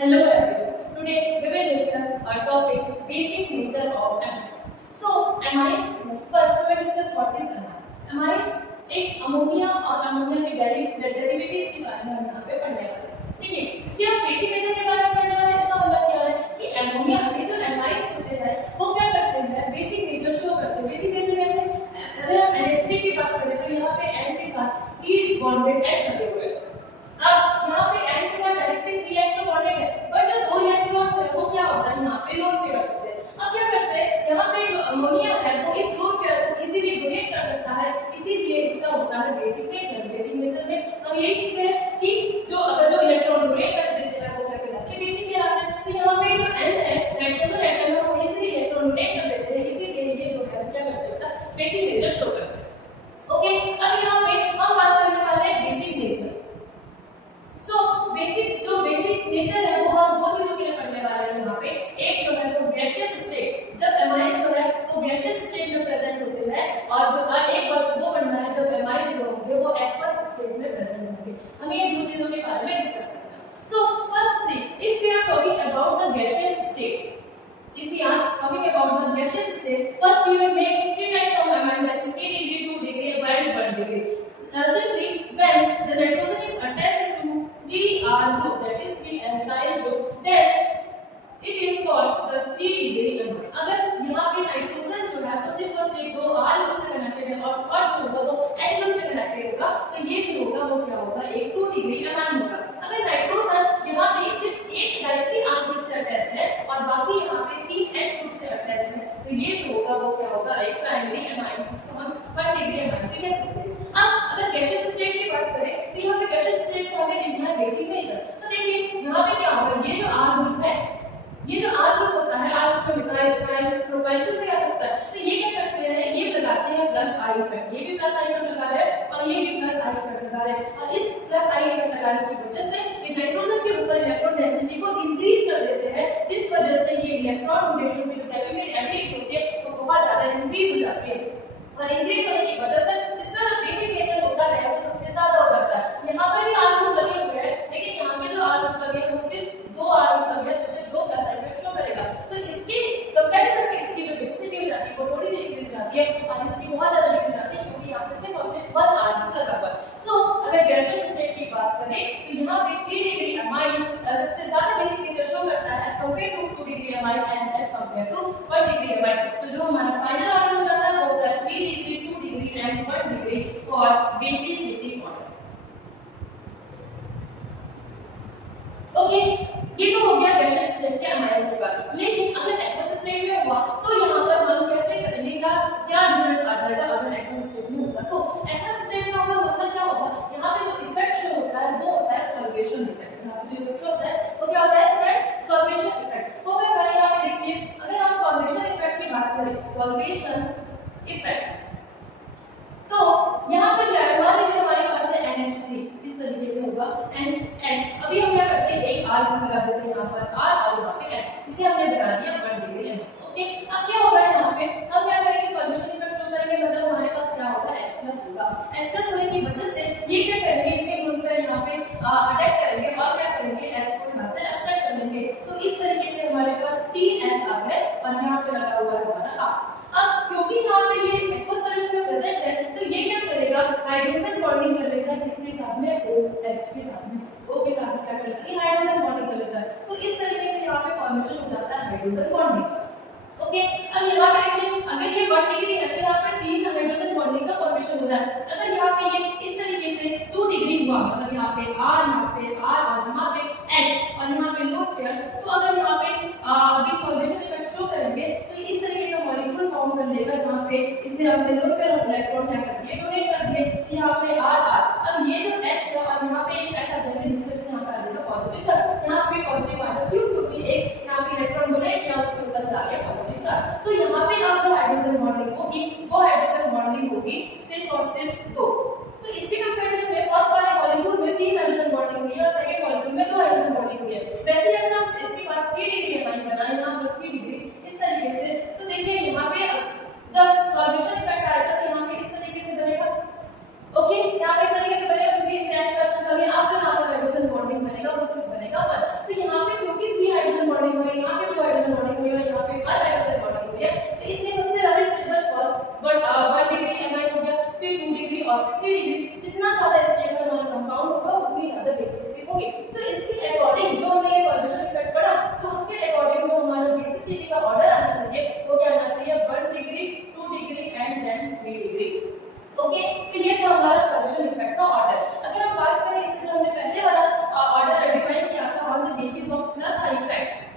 Hello everyone. Today we will discuss our topic basic nature of amines. So amines first we will discuss what is amine. Amines एक ammonia और ammonia के derivatives के बारे में हम यहाँ पे पढ़ने वाले हैं। ठीक है, इसके हम बेसिक नेचर के बारे में पढ़ने वाले हैं। इसका मतलब क्या है कि अमोनिया के जो एमाइड्स होते हैं वो क्या करते हैं, बेसिक नेचर शो करते हैं। बेसिक नेचर कैसे, अगर हम NH3 की बात करें तो यहाँ पे N के साथ 3 बॉन्डेड H लगे हुए हैं। अब यहाँ पे N के साथ डायरेक्टली 3H तो बॉन्डेड है, बट जो दो इलेक्ट्रॉन्स है वो क्या होता है यहाँ पे लोन पेयर कर सकते हैं। अब क्या करते हैं, यहाँ पे जो अमोनिया है वो इस लोन पेयर को इजीली डोनेट कर सकता है, इसीलिए इसका होता है बेसिक नेचर। बेसिक नेचर में हम ये सीखते हैं कि जो अगर जो इलेक्ट्रॉन डोनेट कर देते हैं वो क्या कहलाते हैं, बेसिक कहलाते हैं। तो यहाँ पे जो N है नाइट्रोजन एटम है वो इजीली इलेक्ट्रॉन डोनेट कर देते हैं, इसीलिए ये जो है क्या करते हैं, बेसिक नेचर शो करते हैं। ओके, अब यहाँ पे हम बात करने वाले हैं बेसिक नेचर। जो बेसिक नेचर है वो हम दो चीजों के लिए पढ़ने वाले हैं यहाँ पे। एक जो है वो गैसियस स्टेट, जब एमाइड्स जो है वो गैसियस स्टेट में प्रेजेंट होते हैं, और जो एक बार वो बनना है जब एमाइड्स जो होंगे वो एक्वस स्टेट में प्रेजेंट होंगे। हम ये दो चीजों के बारे में डिस्कस करते हैं। So first see, if we are talking about the gaseous state, if we are talking about the gaseous state, first we will make three types of amine, that is 3 degree, 2 degree, and 1 degree. Simply when the nitrogen is attached to 3R group, that is 3 alkyl group, then it is called the 3 degree amine. अगर यहाँ पे nitrogen जो है वो सिर्फ और सिर्फ दो R ग्रुप से कनेक्टेड है और थर्ड जो होगा वो H ग्रुप से कनेक्टेड होगा, तो ये जो होगा वो क्या होगा, एक 2 डिग्री अमाइन होगा। अगर नाइट्रोजन यहाँ पे सिर्फ एक डायरेक्टली R ग्रुप से अटैच है और बाकी यहाँ पे 3 H ग्रुप से अटैच है, तो ये जो होगा वो क्या होगा, एक प्राइमरी अमाइन, जिसको हम 1 डिग्री अमाइन भी कह सकते हैं। अब अगर गैसियस स्टेट की बात करें तो यहाँ पे गैसियस स्टेट को हमें लिखना है बेसिक नेचर। तो देखिए यहाँ पे क्या होगा, ये जो R ग्रुप है, ये जो R ग्रुप होता है, R ग्रुप में मिथाइल प्रोपाइल कुछ भी आ सकता है, तो ये क्या करते हैं, ये लगाते हैं प्लस आई इफेक्ट, ये भी प्लस आई इफेक्ट लगा रहे हैं और ये भी प्लस आई इफेक्ट लगा रहे हैं, और इस प्लस आई इफेक्ट लगाने की वजह से ये नाइट्रोजन के ऊपर इलेक्ट्रॉन डेंसिटी को इंक्रीज कर देते हैं, जिस वजह से ये इलेक्ट्रॉन डोनेशन की जो कैपेबिलिटी होती है वो बहुत ज्यादा इंक्रीज हो जाती है, और इंक्रीज होने की वजह से इसका जो बेसिक नेचर होता है वो सबसे ज्यादा हो जाता है। यहाँ पर भी R ग्रुप लगे हुए हैं, लेकिन यहाँ पे जो R ग्रुप लगे हैं वो सिर्फ 2 R ग्रुप लगे हैं, जिससे 2 प्लस आई इफेक्ट शो करेगा, तो इसके कंपैरिजन में इसकी जो बेसिसिटी हो जाती है वो थोड़ी सी इंक्रीज हो जाती है और इसकी बहुत ज्यादा इंक्रीज हो जाती है, क्योंकि यहाँ पे सिर्फ और सिर्फ 1 R ग्रुप लगा हुआ है। सो अगर गैसियस स्टेट की बात करें तो यहाँ पे 3 डिग्री अमाइन सबसे ज्यादा बेसिक नेचर शो करता है as compare to 2 degree amine and as compare to 1 degree amine. तो जो हमारा फाइनल ऑर्डर हो जाता है वो होता है 3 degree, 2 degree and 1 degree for basicity order. Okay, ये तो हो गया गैसियस स्टेट के अमाइंस की बात। लेकिन अगर एक्वस स्टेट में हुआ तो यहाँ पर हम कैसे करेंगे, क्या डिफरेंस आ जाएगा अगर एक्वस स्टेट में होगा। तो एक्वस स्टेट में होगा मतलब क्या होगा, यहाँ पे जो इफेक्ट शो होता है वो होता है सॉल्वेशन इफेक्ट। यहाँ पे जो इफेक्ट शो होता है वो क्या होता है स्टूडेंट्स, सॉल्वेशन इफेक्ट। हो गया, यहाँ पे देखिए अगर हम सॉल्वेशन इफेक्ट की बात करें, सॉल्वेशन इफेक्ट, तो यहाँ पे क्या है, मान लीजिए हमारे पास है NH3, इस तरीके से होगा एंड अभी हम क्या करते हैं, एक R ग्रुप लगा देते हैं यहाँ पर R और यहाँ पे H, इसे हमने बना दिया 1 डिग्री। ओके, अब क्या होगा, यहाँ पे हम क्या करेंगे, सॉल्यूशन इफेक्ट शो करेंगे, मतलब हमारे पास क्या होगा, H+ होगा। H+ होने की वजह से ये क्या करेंगे, इसके ग्रुप पर यहाँ पे अटैक करेंगे और क्या करेंगे, H को यहाँ से अपसेट कर देंगे, तो इस तरीके से हमारे पास 3H आ गए और यहाँ पे लगा हुआ है हमारा R। अब क्योंकि यहाँ पे ये एक्वस सॉल्यूशन में प्रेजेंट है, तो ये क्या करेगा, हाइड्रोजन बॉन्डिंग कर लेता है किसके साथ में, OH के साथ में, O के साथ में क्या कर लेता है, हाइड्रोजन बॉन्डिंग कर लेता है, तो इस तरीके से यहाँ पे फॉर्मेशन हो जाता है हाइड्रोजन बॉन्डिंग। ओके, अब यहाँ पे देखिए अगर ये 1 डिग्री है तो यहाँ पे 3 हाइड्रोजन बॉन्डिंग का फॉर्मेशन हो रहा है। अगर यहाँ पे ये इस तरीके से 2 डिग्री हुआ, मतलब यहाँ पे R, यहाँ पे R और यहाँ पे H और यहाँ पे लोन पेयर्स, तो अगर यहाँ पे अभी सॉल्वेशन इफेक्ट शो करेंगे तो इस तरीके का मॉलिक्यूल फॉर्म कर लेगा, जहाँ पे इसने अपने लोन पेयर इलेक्ट्रॉन क्या कर दिए, डोनेट कर दिए, तो यहाँ पे R। अब ये जो H है और यहाँ पे एक H आ जाएगा, जिसकी वजह से यहाँ पे आ जाएगा पॉजिटिव चार्ज, यहाँ पे पॉजिटिव आ जाएगा, क्यों, क्योंकि एक यहाँ पे इलेक्ट्रॉन डोनेट किया उसके ऊपर आ गया पॉजिटिव चार्ज। तो यहाँ पे अब जो हाइड्रोजन बॉन्डिंग होगी वो हाइड्रोजन बॉन्डिंग होगी सिर्फ और सिर्फ 2। तो इसके कंपैरिजन में फर्स्ट वाले मॉलिक्यूल में 3 हाइड्रोजन बॉन्डिंग हुई है और सेकंड मॉलिक्यूल में 2 हाइड्रोजन बॉन्डिंग हुई है। वैसे अगर हम इसके बाद 3 डिग्री अमाइन बनाए, यहाँ पर 3 डिग्री इस तरीके से, तो देखिए यहाँ पे जब सॉल्वेशन इफेक्ट आएगा तो यहाँ पे इस तरीके से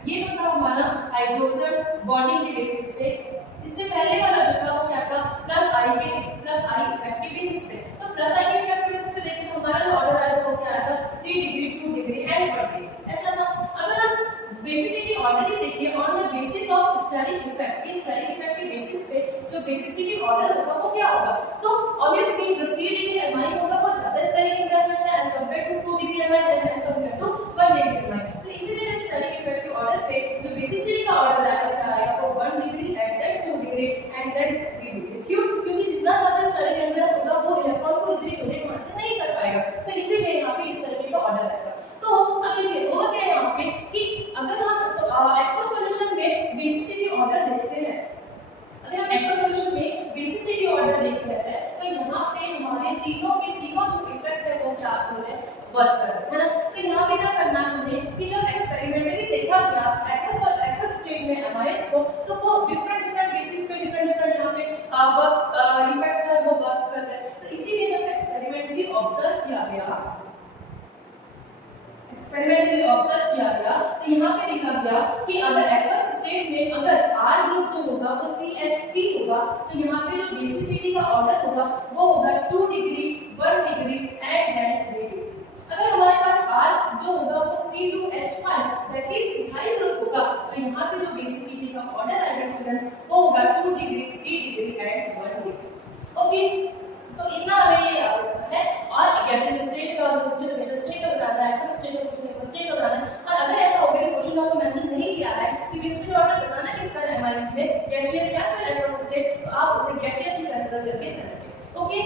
ये तो था हमारा हाइड्रोजन बॉन्डिंग के बेसिस पे। इससे पहले वाला जो था वो क्या था, प्लस आई इफेक्ट के बेसिस पे। तो प्लस आई के इफेक्ट के बेसिस पे देखें तो हमारा जो ऑर्डर आया था वो क्या आया था, 3 डिग्री, 2 डिग्री एंड 1 डिग्री, ऐसा था। अगर हम बेसिसिटी ऑर्डर ही देखिए on the basis of steric effect, इस स्टेरिक इफेक्ट के बेसिस पे जो बेसिसिटी ऑर्डर होगा वो क्या होगा, तो ऑब्वियसली जो 3 डिग्री एमाइन होगा वो ज्यादा स्टेरिक इंटेंसिटी है as compare to 2 degree amine and as compare to 1 degree amine. तो इसीलिए स्टेरिक इफेक्ट के ऑर्डर पे जो बेसिसिटी का ऑर्डर आएगा क्या आएगा, वो 1 degree and then 2 degree and then 3 degree. क्यों, क्योंकि जितना ज्यादा स्टेरिक इंटेंस होगा वो इलेक्ट्रॉन को इजीली डोनेट वहां से नहीं कर पाएगा, तो इसीलिए यहाँ पे इस तरीके का ऑर्डर आएगा। तो अब देखिए होगा क्या यहाँ पे कि अगर हम एक्वस सॉल्यूशन में बेसिसिटी ऑर्डर देखते हैं, अगर हम एक्वस सॉल्यूशन में बेसिसिटी ऑर्डर देख रहे हैं तो यहाँ पे हमारे तीनों के तीनों जो इफेक्ट है वो क्या हो रहे हैं, वर्क कर रहे हैं, है ना। तो यहाँ पे क्या करना है हमें कि जब एक्सपेरिमेंटली देखा गया एक्वस स्टेट में एमाइड्स को, तो वो डिफरेंट बेसिस पे डिफरेंट यहाँ पे वर्क इफेक्ट्स है वो वर्क कर रहे हैं। तो इसीलिए जब एक्सपेरिमेंटली ऑब्जर्व किया गया तो यहाँ पे लिखा गया कि अगर एक्वस स्टेट में अगर R ग्रुप जो होगा वो CH3 होगा, तो यहाँ पे जो बेसिसिटी का ऑर्डर होगा वो होगा 2 degree, 1 degree and then 3 degree. अगर हमारे पास R जो होगा वो C2H5 that is ethyl group होगा, तो यहाँ पे जो बेसिसिटी का ऑर्डर आएगा स्टूडेंट्स वो होगा 2 degree, 3 degree and 1 degree. Okay, तो इतना हमें ये याद रखना है। और गैसियस स्टेट का अगर पूछे तो गैसियस स्टेट का बताना है, एक्वस स्टेट का पूछे तो स्टेट का बताना है। और अगर ऐसा हो गया कि क्वेश्चन आपको मेंशन नहीं किया है कि बेसिसिटी ऑर्डर बताना किसका है एमाइड्स में, गैसियस या फिर एक्वस स्टेट, तो आप उसे गैसियस ही कंसीडर करके चलेंगे। ओके,